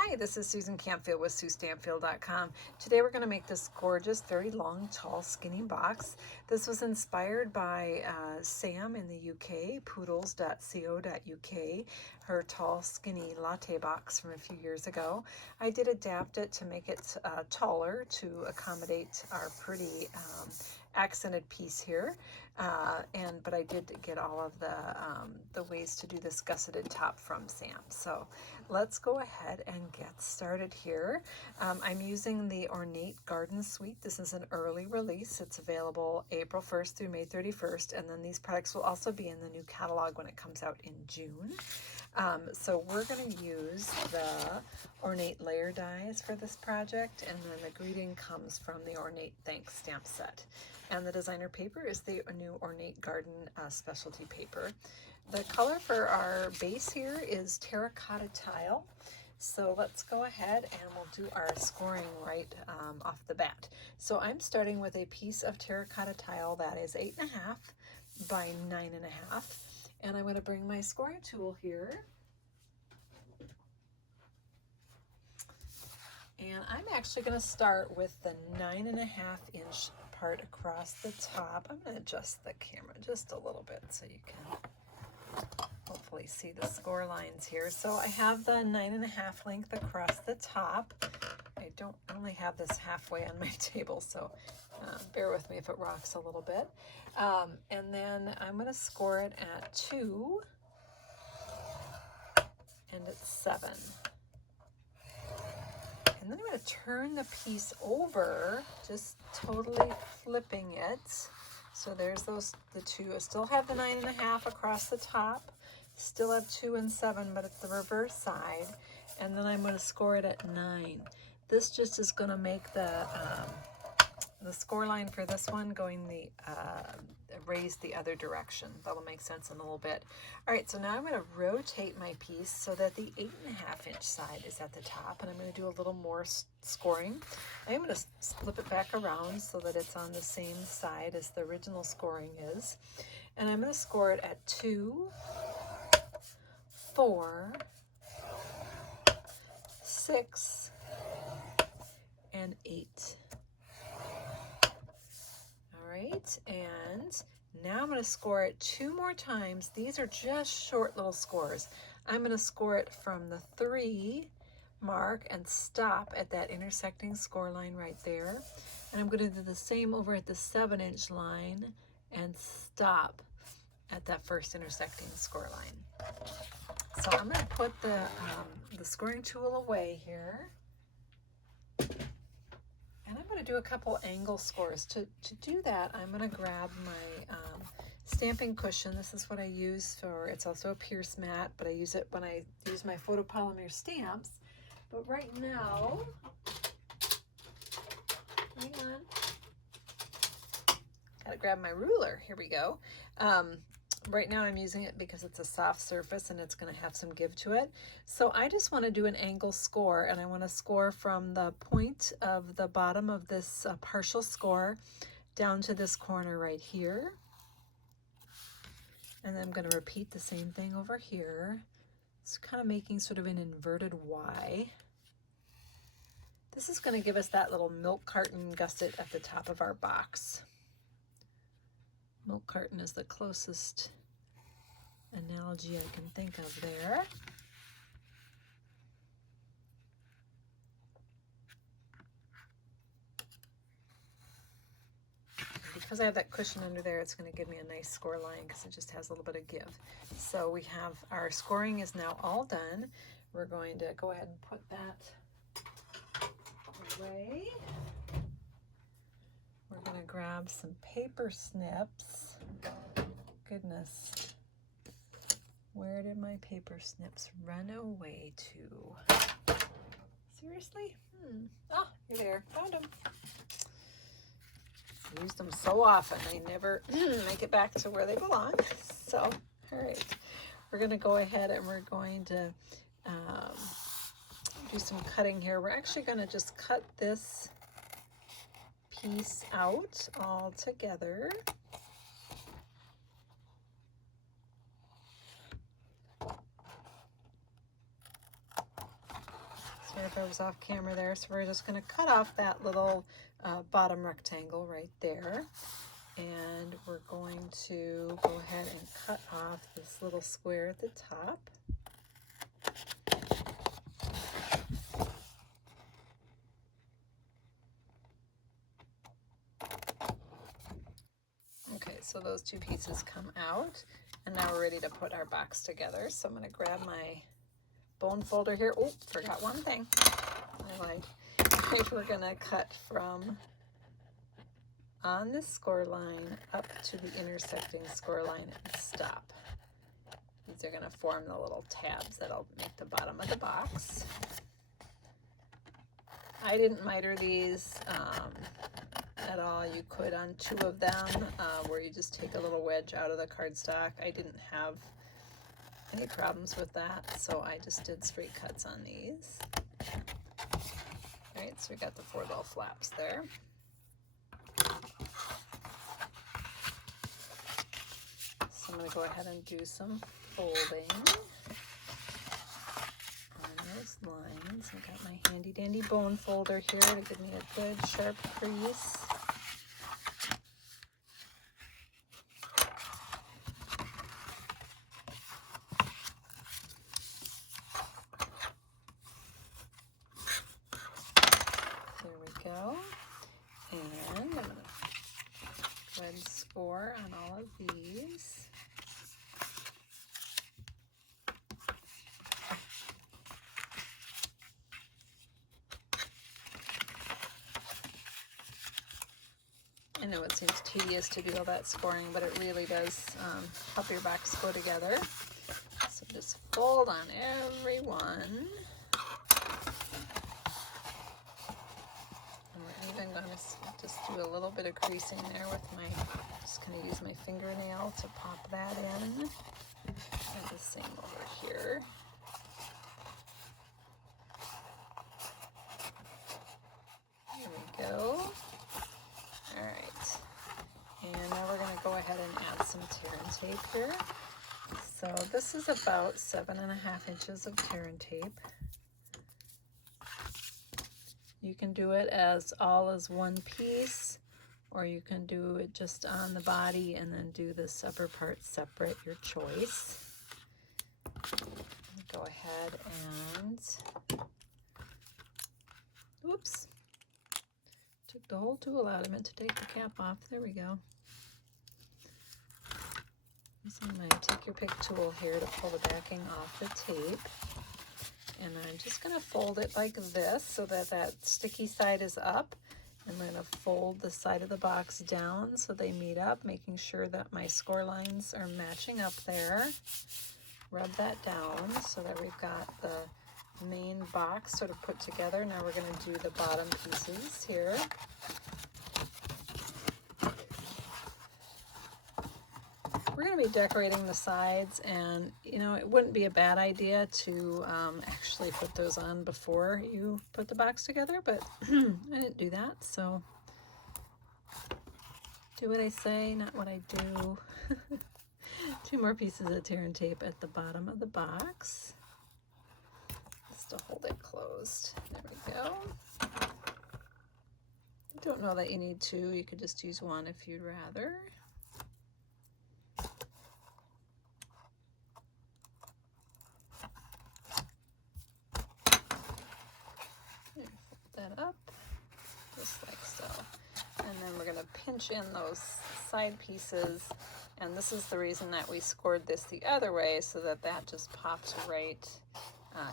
Hi, this is Susan Campfield with SueStampfield.com. Today we're going to make this gorgeous, very long, tall, skinny box. This was inspired by Sam in the UK, poodles.co.uk, her tall, skinny latte box from a few years ago. I did adapt it to make it taller to accommodate our pretty accented piece here, but I did get all of the ways to do this gusseted top from Sam. So let's go ahead and get started here. I'm using the Ornate Garden Suite. This is an early release. It's available April 1st through May 31st, and then these products will also be in the new catalog when it comes out in June. So we're going to use the Ornate layer dies for this project, and then the greeting comes from the Ornate Thanks stamp set. And the designer paper is the new Ornate Garden specialty paper. The color for our base here is terracotta tile. So let's go ahead and we'll do our scoring right off the bat. So I'm starting with a piece of terracotta tile that is 8.5 by 9.5. And I'm going to bring my scoring tool here. And I'm actually going to start with the 9.5-inch part across the top. I'm going to adjust the camera just a little bit so you can hopefully see the score lines here. So I have the 9.5 length across the top. I don't only have this halfway on my table, so bear with me if it rocks a little bit. And then I'm going to score it at 2 and at 7. And then I'm going to turn the piece over, just totally flipping it. So there's the two. I still have the 9.5 across the top, still have 2 and 7, but it's the reverse side. And then I'm going to score it at 9. This just is going to make the score line for this one going raise the other direction. That'll make sense in a little bit. All right, so now I'm going to rotate my piece so that the 8.5-inch side is at the top, and I'm going to do a little more scoring. I'm going to flip it back around so that it's on the same side as the original scoring is, and I'm going to score it at 2, 4, 6, and 8. All right, and now I'm going to score it 2 more times. These are just short little scores. I'm going to score it from the 3 mark and stop at that intersecting score line right there. And I'm going to do the same over at the 7-inch line and stop at that first intersecting score line. So I'm going to put the scoring tool away here. And I'm going to do a couple angle scores. To do that, I'm going to grab my stamping cushion. This is what I use for, it's also a pierce mat, but I use it when I use my photopolymer stamps. But right now, hang on, got to grab my ruler. Here we go. Right now I'm using it because it's a soft surface and it's going to have some give to it. So I just want to do an angle score, and I want to score from the point of the bottom of this partial score down to this corner right here. And then I'm going to repeat the same thing over here. It's kind of making sort of an inverted Y. This is going to give us that little milk carton gusset at the top of our box. Milk carton is the closest analogy I can think of there. Because I have that cushion under there, it's going to give me a nice score line because it just has a little bit of give. So we have our scoring is now all done. We're going to go ahead and put that away. We're going to grab some paper snips. Goodness. Where did my paper snips run away to? Seriously? Oh, you're there. Found them. I use them so often, I never make it back to where they belong. So, all right. We're going to go ahead and we're going to do some cutting here. We're actually going to just cut this piece out all together. Sorry if I was off camera there. So we're just going to cut off that little bottom rectangle right there. And we're going to go ahead and cut off this little square at the top. Okay, so those two pieces come out, and now we're ready to put our box together. So I'm going to grab my bone folder here. Oh, forgot one thing. I lied. We're going to cut from on this score line up to the intersecting score line and stop. These are going to form the little tabs that'll make the bottom of the box. I didn't miter these at all. You could on two of them where you just take a little wedge out of the cardstock. I didn't have any problems with that, so I just did straight cuts on these. All right, so we got the 4 little flaps there. So I'm going to go ahead and do some folding on those lines. I've got my handy dandy bone folder here to give me a good sharp crease. There we go. And I'm going to go ahead and score on all of these. I know it seems tedious to do all that scoring, but it really does help your box go together. So just fold on every one. And we're even going to just do a little bit of creasing there with just going to use my fingernail to pop that in. And the same over here. There we go. All right, and now we're going to go ahead and add some tear and tape here. So this is about 7.5 inches of tear and tape. You can do it as all as one piece, or you can do it just on the body and then do this upper part separate, your choice. Go ahead and, whoops. Took the whole tool out. I meant to take the cap off. There we go. So I'm going to take your pick tool here to pull the backing off the tape. And I'm just going to fold it like this so that that sticky side is up. I'm going to fold the side of the box down so they meet up, making sure that my score lines are matching up there. Rub that down so that we've got the main box sort of put together. Now we're going to do the bottom pieces here. We're going to be decorating the sides, and you know, it wouldn't be a bad idea to actually put those on before you put the box together, but I didn't do that, so do what I say, not what I do. 2 more pieces of tear and tape at the bottom of the box. To hold it closed. There we go. I don't know that you need 2. You could just use 1 if you'd rather. And fold that up just like so. And then we're going to pinch in those side pieces. And this is the reason that we scored this the other way, so that that just pops right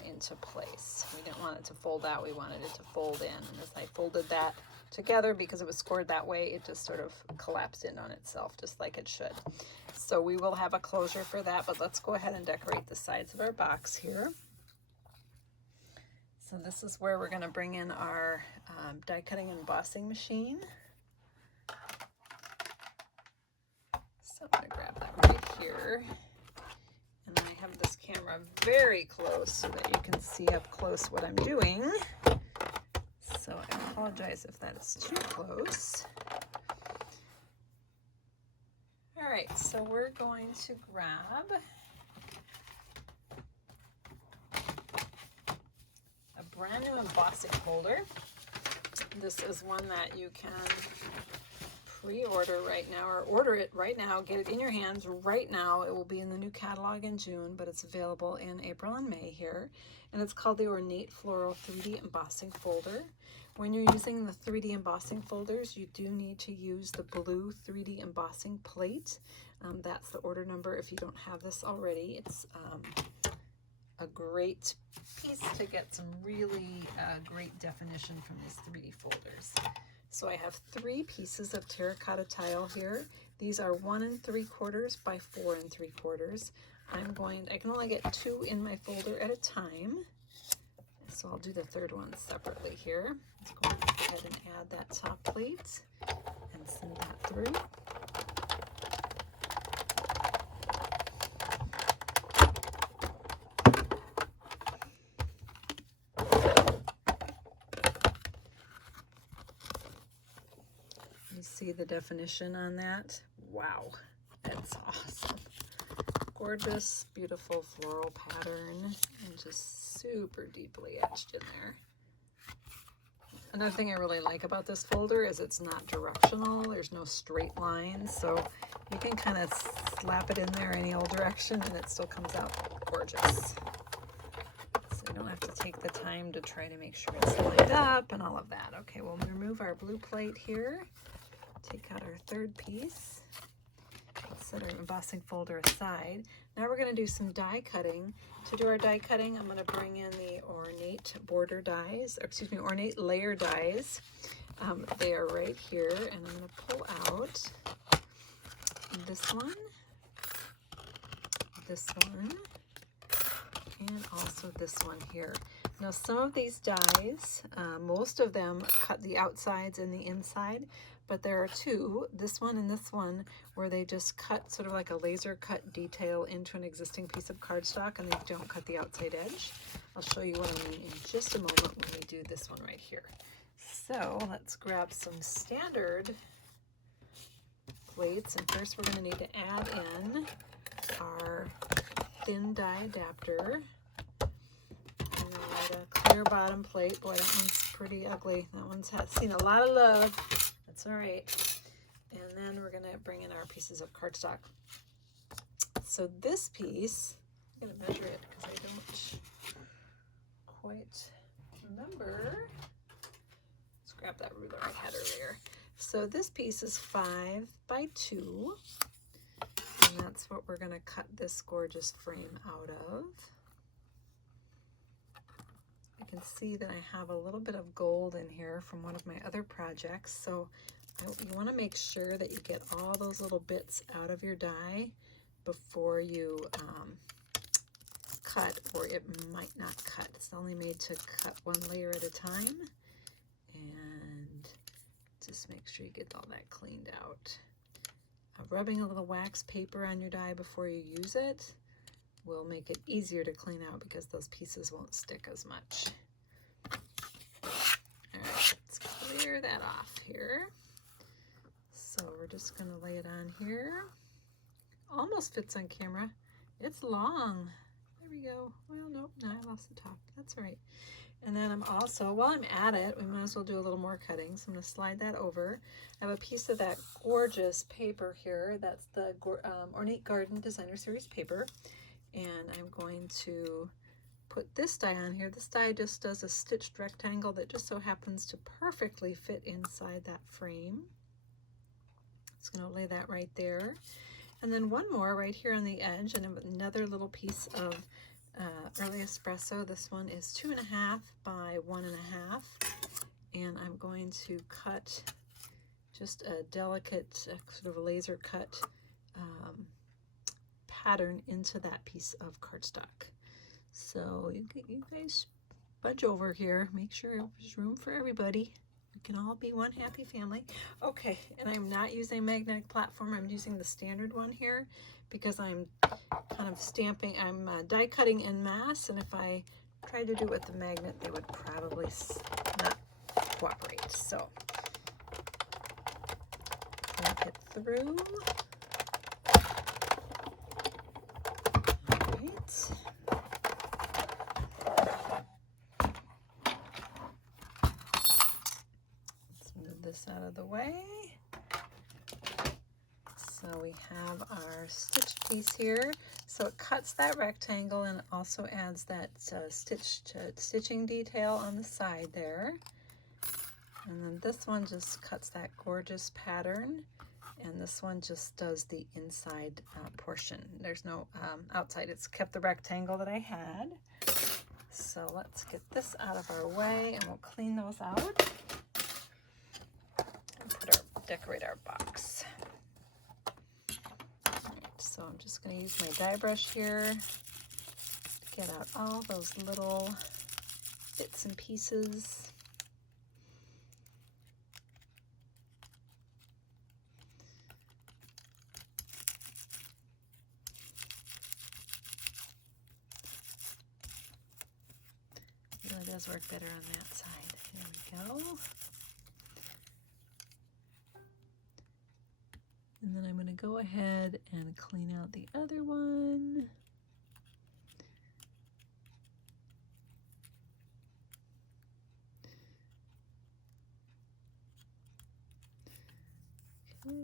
into place. We didn't want it to fold out, we wanted it to fold in. And as I folded that together, because it was scored that way, it just sort of collapsed in on itself, just like it should. So we will have a closure for that, but let's go ahead and decorate the sides of our box here. So this is where we're going to bring in our die cutting and embossing machine. So I'm going to grab that right here. And I have this camera very close so that you can see up close what I'm doing. So I apologize if that is too close. All right, so we're going to grab a brand new embossing folder. This is one that you can pre-order right now, or order it right now, get it in your hands right now. It will be in the new catalog in June, but it's available in April and May here. And it's called the Ornate Floral 3D Embossing Folder. When you're using the 3D embossing folders, you do need to use the blue 3D embossing plate. That's the order number if you don't have this already. It's a great piece to get some really great definition from these 3D folders. So I have 3 pieces of terracotta tile here. These are 1 3/4 by 4 3/4. I can only get 2 in my folder at a time. So I'll do the third one separately here. Let's go ahead and add that top plate and send that through. You see the definition on that? Wow, that's awesome. Gorgeous, beautiful floral pattern, and just super deeply etched in there. Another thing I really like about this folder is it's not directional. There's no straight lines, so you can kind of slap it in there any old direction and it still comes out gorgeous. So you don't have to take the time to try to make sure it's lined up and all of that. Okay, we'll remove our blue plate here. Take out our third piece. Set our embossing folder aside. Now we're going to do some die cutting. To do our die cutting, I'm going to bring in the Ornate border dies, or excuse me, Ornate layer dies. They are right here, and I'm going to pull out this one, and also this one here. Now some of these dies, most of them cut the outsides and the inside, but there are 2, this one and this one, where they just cut sort of like a laser cut detail into an existing piece of cardstock, and they don't cut the outside edge. I'll show you what I mean in just a moment when we do this one right here. So let's grab some standard plates, and first we're going to need to add in our thin die adapter. And I'll add a clear bottom plate. Boy, that one's pretty ugly. That one's seen a lot of love. That's all right. And then we're going to bring in our pieces of cardstock. So this piece, I'm going to measure it because I don't quite remember. Let's grab that ruler I had earlier. So this piece is 5 by 2. And that's what we're going to cut this gorgeous frame out of. I can see that I have a little bit of gold in here from one of my other projects, so you want to make sure that you get all those little bits out of your die before you cut, or it might not cut. It's only made to cut 1 layer at a time, and just make sure you get all that cleaned out. Rubbing a little wax paper on your die before you use it will make it easier to clean out because those pieces won't stick as much. All right, let's clear that off here. So we're just going to lay it on here. Almost fits on camera. It's long. There we go. Well, nope, no, I lost the top. That's all right. And then I'm also, while I'm at it, we might as well do a little more cutting. So I'm going to slide that over. I have a piece of that gorgeous paper here. That's the Ornate Garden Designer Series paper. And I'm going to put this die on here. This die just does a stitched rectangle that just so happens to perfectly fit inside that frame. It's going to lay that right there. And then one more right here on the edge, and another little piece of early espresso. This one is 2.5 by 1.5. And I'm going to cut just a delicate sort of laser cut pattern into that piece of cardstock. So you guys budge over here, make sure there's room for everybody. We can all be one happy family. Okay, and I'm not using a magnetic platform. I'm using the standard one here because I'm kind of stamping, I'm die cutting en masse, and if I tried to do it with the magnet, they would probably not cooperate. So clamp it through. this out of the way. So we have our stitch piece here. So it cuts that rectangle and also adds that stitching detail on the side there. And then this one just cuts that gorgeous pattern. And this one just does the inside portion. There's no outside. It's kept the rectangle that I had. So let's get this out of our way and we'll clean those out and decorate our box. All right, so I'm just going to use my die brush here to get out all those little bits and pieces. It does work better on that side. There we go. And then I'm going to go ahead and clean out the other one. Okay.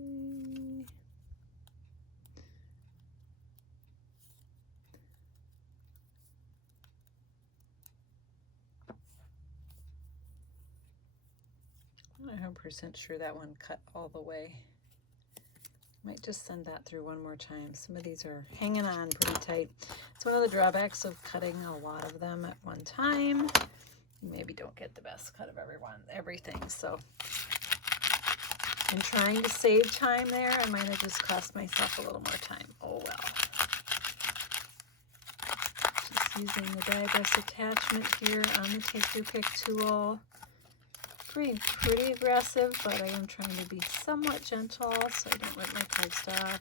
I'm not 100% sure that one cut all the way. Might just send that through one more time. Some of these are hanging on pretty tight. It's one of the drawbacks of cutting a lot of them at one time. You maybe don't get the best cut of everything. So I'm trying to save time there. I might have just cost myself a little more time. Oh well. Just using the die brush attachment here on the Take Your Pick tool. Pretty aggressive, but I am trying to be somewhat gentle so I don't rip my cardstock.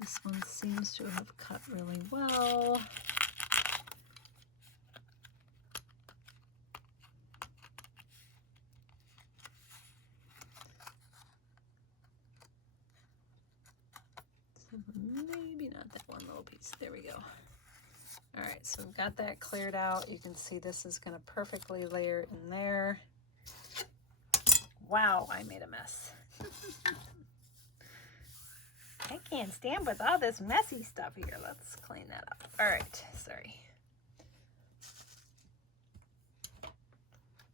This one seems to have cut really well. So maybe not that one little piece. There we go. All right, so we've got that cleared out. You can see this is going to perfectly layer in there. Wow, I made a mess. I can't stand with all this messy stuff here. Let's clean that up. All right, sorry.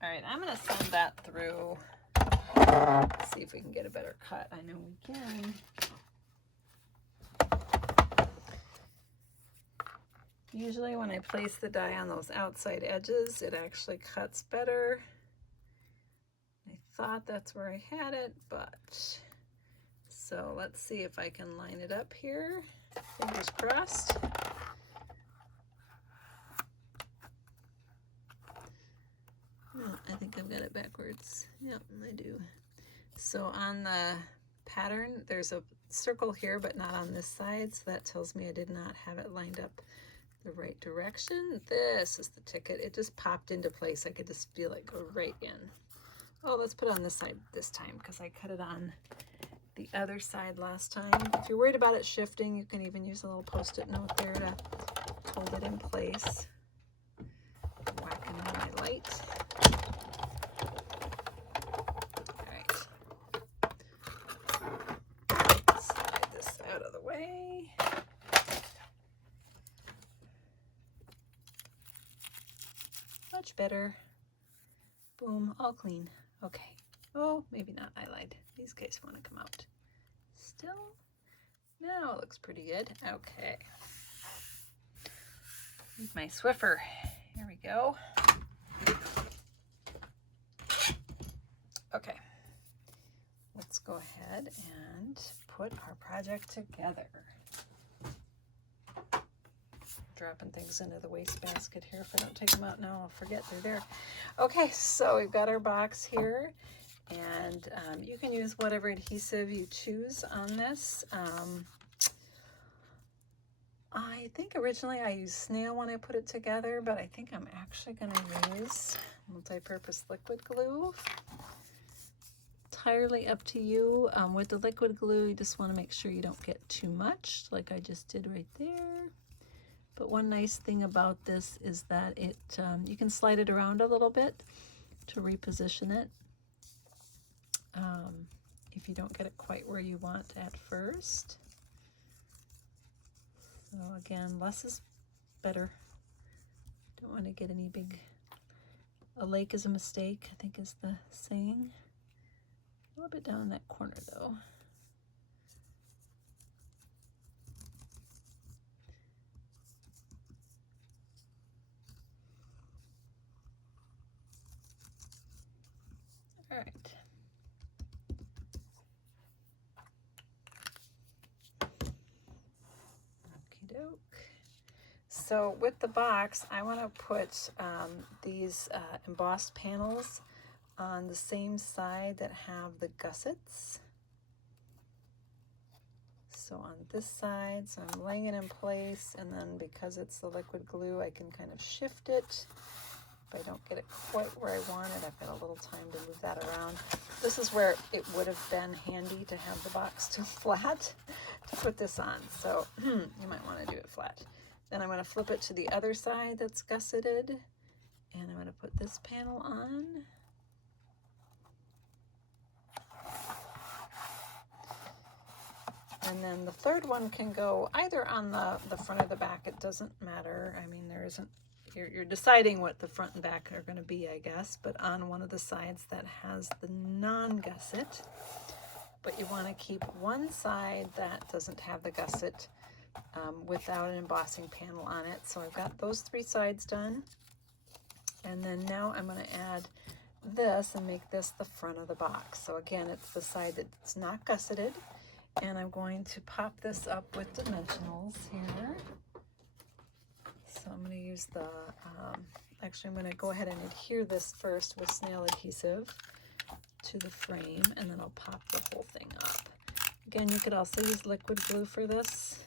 All right, I'm going to send that through. See if we can get a better cut. I know we can. Usually when I place the die on those outside edges, it actually cuts better. I thought that's where I had it, but so let's see if I can line it up here. Fingers crossed. Oh, I think I've got it backwards. Yep, I do. So on the pattern, there's a circle here, but not on this side, so that tells me I did not have it lined up the right direction. This is the ticket. It just popped into place. I could just feel it go right in. Oh, let's put it on this side this time because I cut it on the other side last time. If you're worried about it shifting, you can even use a little post-it note there to hold it in place. Whacking on my light. All right. Slide this out of the way. Much better. Boom, all clean. Okay. Oh, maybe not. I lied. These guys want to come out. Still? Now it looks pretty good. Okay. Use my Swiffer. Here we go. Okay. Let's go ahead and put our project together. Dropping things into the wastebasket here. If I don't take them out now, I'll forget they're there. Okay, so we've got our box here, and you can use whatever adhesive you choose on this. I think originally I used snail when I put it together, but I think I'm actually going to use multi-purpose liquid glue. Entirely up to you. With the liquid glue, you just want to make sure you don't get too much, like I just did right there. But one nice thing about this is that it you can slide it around a little bit, to reposition it if you don't get it quite where you want at first. So again, less is better. Don't want to get any big, a lake is a mistake, I think is the saying. A little bit down in that corner though. All right. Okie doke. So with the box, I want to put these embossed panels on the same side that have the gussets. So on this side, so I'm laying it in place, and then because it's the liquid glue, I can kind of shift it. If I don't get it quite where I want it, I've got a little time to move that around. This is where it would have been handy to have the box still flat to put this on. So you might want to do it flat. Then I'm going to flip it to the other side that's gusseted, and I'm going to put this panel on. And then the third one can go either on the front or the back. It doesn't matter. I mean, there isn't, you're deciding what the front and back are going to be, I guess, but on one of the sides that has the non-gusset. But you want to keep one side that doesn't have the gusset without an embossing panel on it. So I've got those three sides done. And then now I'm going to add this and make this the front of the box. So again, it's the side that's not gusseted. And I'm going to pop this up with dimensionals here. So I'm going to use the, actually I'm going to go ahead and adhere this first with snail adhesive to the frame, and then I'll pop the whole thing up. Again, you could also use liquid glue for this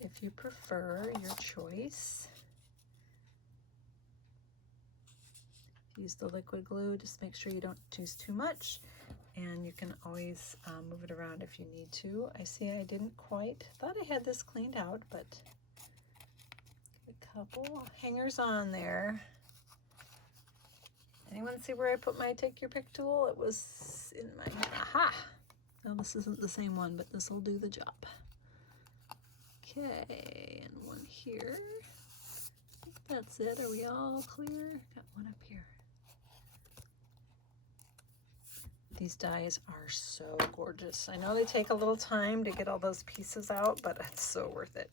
if you prefer, your choice. Use the liquid glue, just make sure you don't use too much, and you can always move it around if you need to. I see I didn't quite, thought I had this cleaned out, but a couple hangers on there. Anyone see where I put my take your pick tool? It was in my, aha! Now this isn't the same one, but this will do the job. Okay, and one here. I think that's it. Are we all clear? Got one up here. These dies are so gorgeous. I know they take a little time to get all those pieces out, but it's so worth it.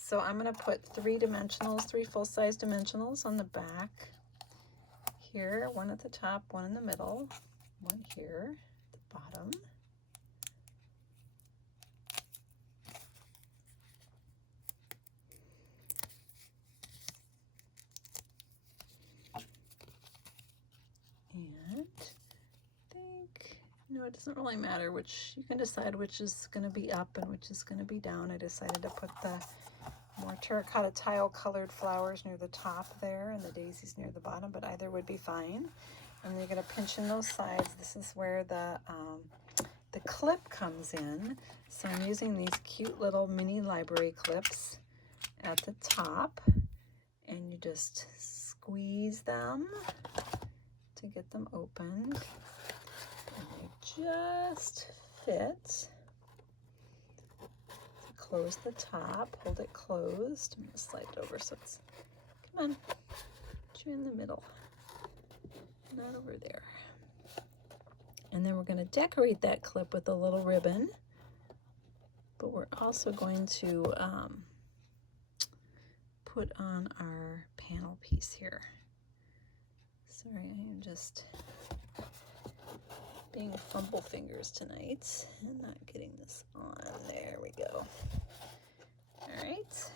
So I'm going to put three full-size dimensionals on the back. Here, one at the top, one in the middle, one here at the bottom. And I think, no, it doesn't really matter which, you can decide which is going to be up and which is going to be down. I decided to put the more terracotta tile colored flowers near the top there and the daisies near the bottom, but either would be fine. And you're going to pinch in those sides. This is where the clip comes in. So I'm using these cute little mini library clips at the top, and you just squeeze them to get them opened, and they just fit. Close the top, hold it closed. I'm going to slide it over so it's, come on, put you in the middle, not over there. And then we're going to decorate that clip with a little ribbon, but we're also going to put on our panel piece here. Sorry, I am just being fumble fingers tonight and not getting this on. There we go. All right.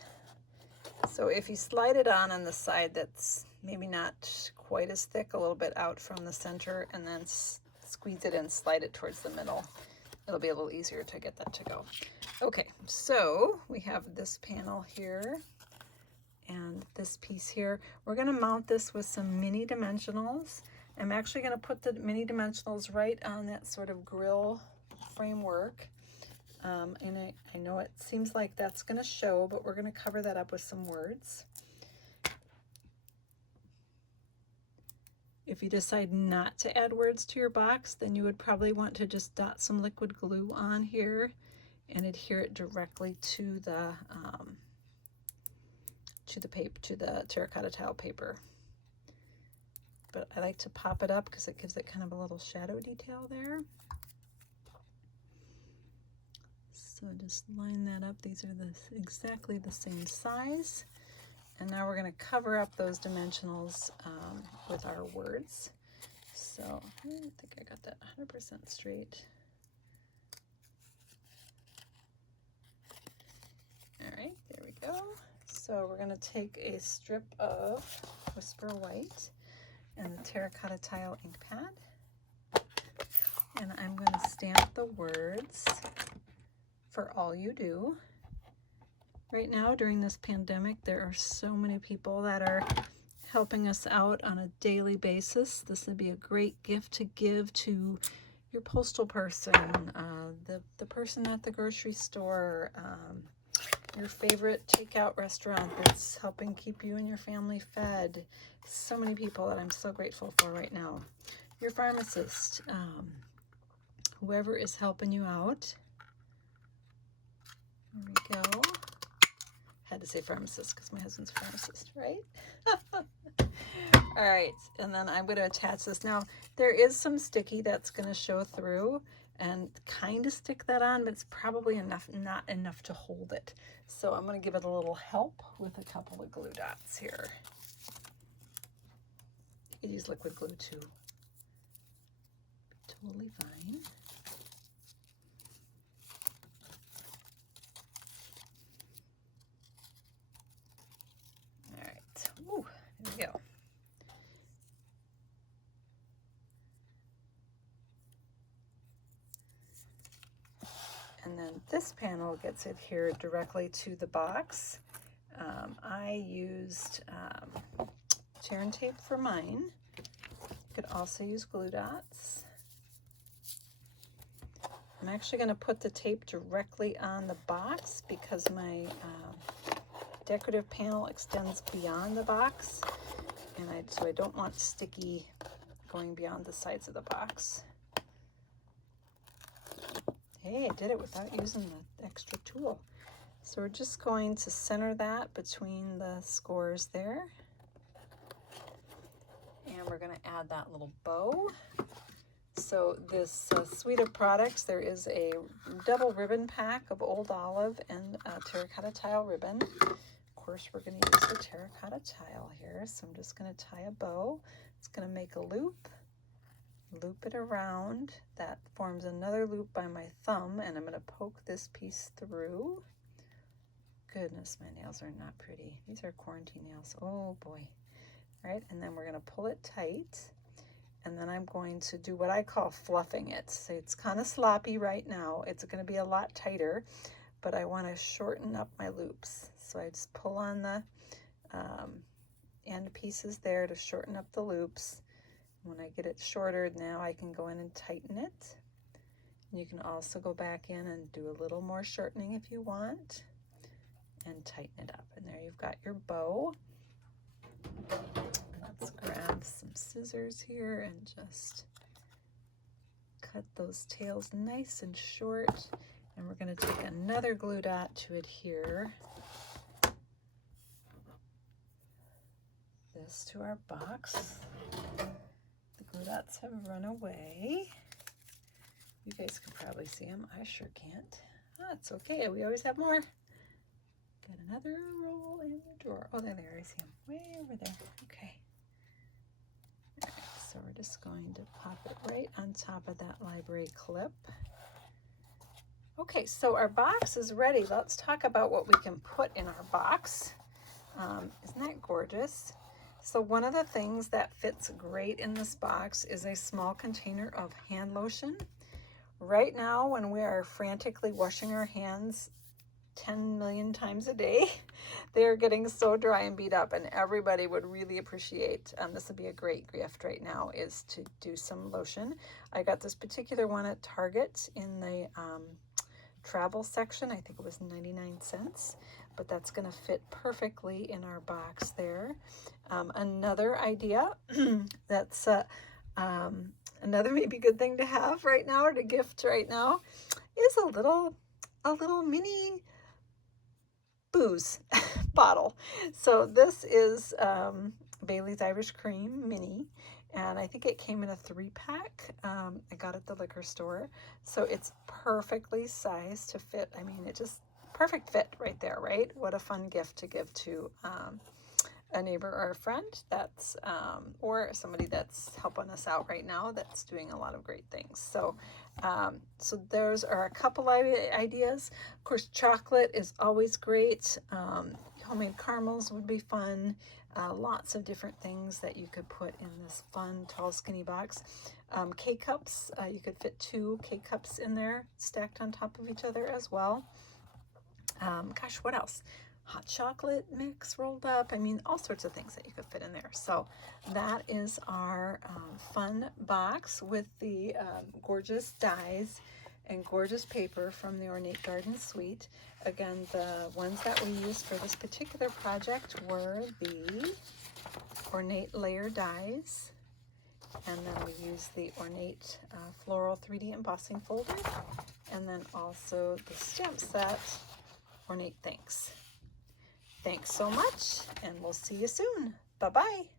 So if you slide it on the side that's maybe not quite as thick, a little bit out from the center, and then squeeze it and slide it towards the middle, it'll be a little easier to get that to go. Okay, so we have this panel here and this piece here. We're going to mount this with some mini dimensionals. I'm actually going to put the mini dimensionals right on that sort of grill framework. And I know it seems like that's going to show, but we're going to cover that up with some words. If you decide not to add words to your box, then you would probably want to just dot some liquid glue on here and adhere it directly to the paper, to the terracotta tile paper. But I like to pop it up because it gives it kind of a little shadow detail there. So just line that up. These are exactly the same size. And now we're going to cover up those dimensionals with our words. So I think I got that 100% straight. All right, there we go. So we're going to take a strip of Whisper White and the terracotta tile ink pad. And I'm going to stamp the words for All You Do. Right now, during this pandemic, there are so many people that are helping us out on a daily basis. This would be a great gift to give to your postal person, the person at the grocery store, your favorite takeout restaurant that's helping keep you and your family fed. So many people that I'm so grateful for right now. Your pharmacist, whoever is helping you out. There we go. Had to say pharmacist because my husband's a pharmacist, right? All right, and then I'm going to attach this. Now, there is some sticky that's going to show through and kind of stick that on, but it's probably not enough to hold it. So I'm going to give it a little help with a couple of glue dots here. You could use liquid glue too. Totally fine. Ooh, there we go. And then this panel gets adhered directly to the box. I used tear and tape for mine. You could also use glue dots. I'm actually going to put the tape directly on the box because my decorative panel extends beyond the box, and so I don't want sticky going beyond the sides of the box. Hey, I did it without using the extra tool. So we're just going to center that between the scores there. And we're going to add that little bow. So this suite of products, there is a double ribbon pack of Old Olive and terracotta tile ribbon. Of course, we're going to use the terracotta tile here, so I'm just going to tie a bow. It's going to make a loop it around. That forms another loop by my thumb, and I'm going to poke this piece through. Goodness, my nails are not pretty. These are quarantine nails. Oh boy. All right, and then we're going to pull it tight, and then I'm going to do what I call fluffing it. So it's kind of sloppy right now. It's going to be a lot tighter, but I want to shorten up my loops. So I just pull on the end pieces there to shorten up the loops. When I get it shorter, now I can go in and tighten it. And you can also go back in and do a little more shortening if you want, and tighten it up. And there you've got your bow. Let's grab some scissors here and just cut those tails nice and short. And we're going to take another glue dot to adhere this to our box. The glue dots have run away. You guys can probably see them. I sure can't. That's okay. We always have more. Got another roll in the drawer. Oh, there, I see them. Way over there. Okay. All right, so we're just going to pop it right on top of that library clip. Okay, so our box is ready. Let's talk about what we can put in our box. Isn't that gorgeous? So one of the things that fits great in this box is a small container of hand lotion. Right now, when we are frantically washing our hands 10 million times a day, they're getting so dry and beat up, and everybody would really appreciate, this would be a great gift right now, is to do some lotion. I got this particular one at Target in the travel section. I think it was 99 cents, but that's going to fit perfectly in our box there. Another idea that's another maybe good thing to have right now or to gift right now is a little mini booze bottle. So this is Bailey's Irish Cream Mini, and I think it came in a 3-pack. I got it at the liquor store, so it's perfectly sized to fit. I mean, it just perfect fit right there, right? What a fun gift to give to a neighbor or a friend that's or somebody that's helping us out right now that's doing a lot of great things. So so those are a couple of ideas. Of course, chocolate is always great. Homemade caramels would be fun. Lots of different things that you could put in this fun tall skinny box. K-cups, you could fit 2 K-cups in there stacked on top of each other as well. Gosh, what else? Hot chocolate mix rolled up. I mean, all sorts of things that you could fit in there. So that is our fun box with the gorgeous dies and gorgeous paper from the Ornate Garden Suite. Again, the ones that we used for this particular project were the Ornate layer dies, and then we used the Ornate Floral 3D embossing folder, and then also the stamp set, Ornate Thanks. Thanks so much, and we'll see you soon. Bye-bye.